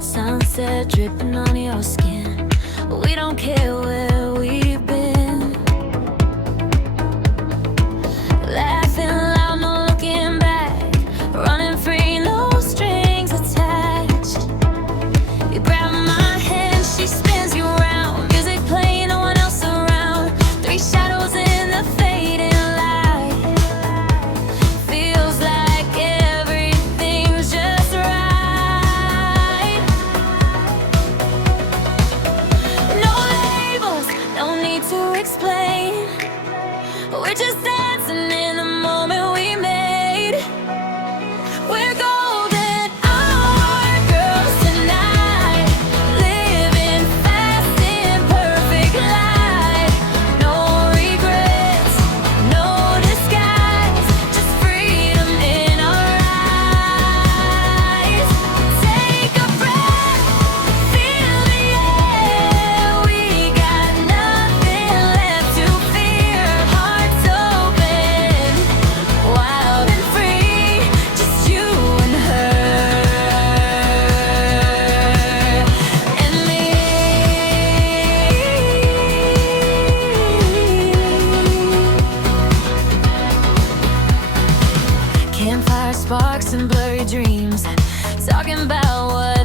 Sunset dripping on your skin. We don't care where we've been. Laughing loud, no looking back. Running free, no strings attached. You grab my hand, she spins you around. Music playing, no one else around. Three shadows in the fading light. Feels like everything's just right. No labels, no need to explain. We're just dancing in the moment we made. We're golden hour girls tonight, living fast in perfect light. No regrets, no disguise, just freedom in our eyes. Take a breath, feel the air. We got nothing left to fear. Hearts open, wild and free, just you and her and me. Campfire sparks and blurry dreams, talking about what